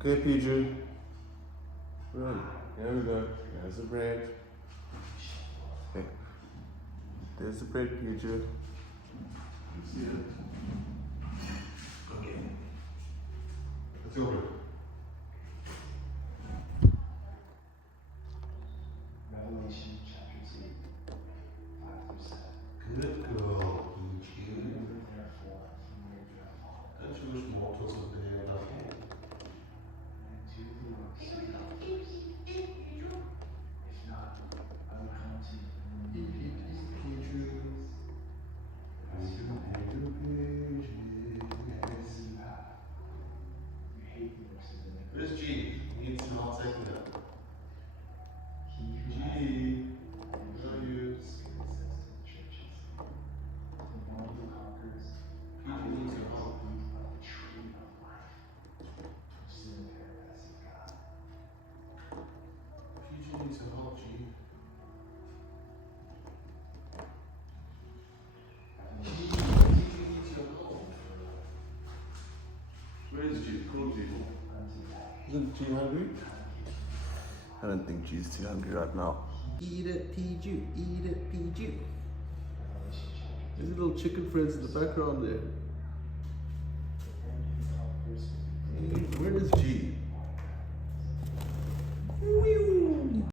Okay, PJ. Run. There we go. There's the bread. Okay. There's the bread, PJ. You see it? Okay. Let's go. Revelation chapter 2, 5-7. Good girl, PJ. Remember therefore from where you have fallen, Don't you wish mortals would be able to fall? and do the works of God. If not, I will come to you and remove you as you have. You hate the works of iniquity. Where's G? He needs some help taking it. He who G. has Where are you? the Spirit says to the churches, the one who conquers, I PJ will needs give your him help. the fruit of the tree of life, which is in the paradise of God. PJ needs some help, G. PJ needs your help. Where is G? Call G. Isn't G hungry? I don't think G's too hungry right now. Eat it, PJ. Eat it, PJ. There's little chicken friends in the background there. Where is G? Wee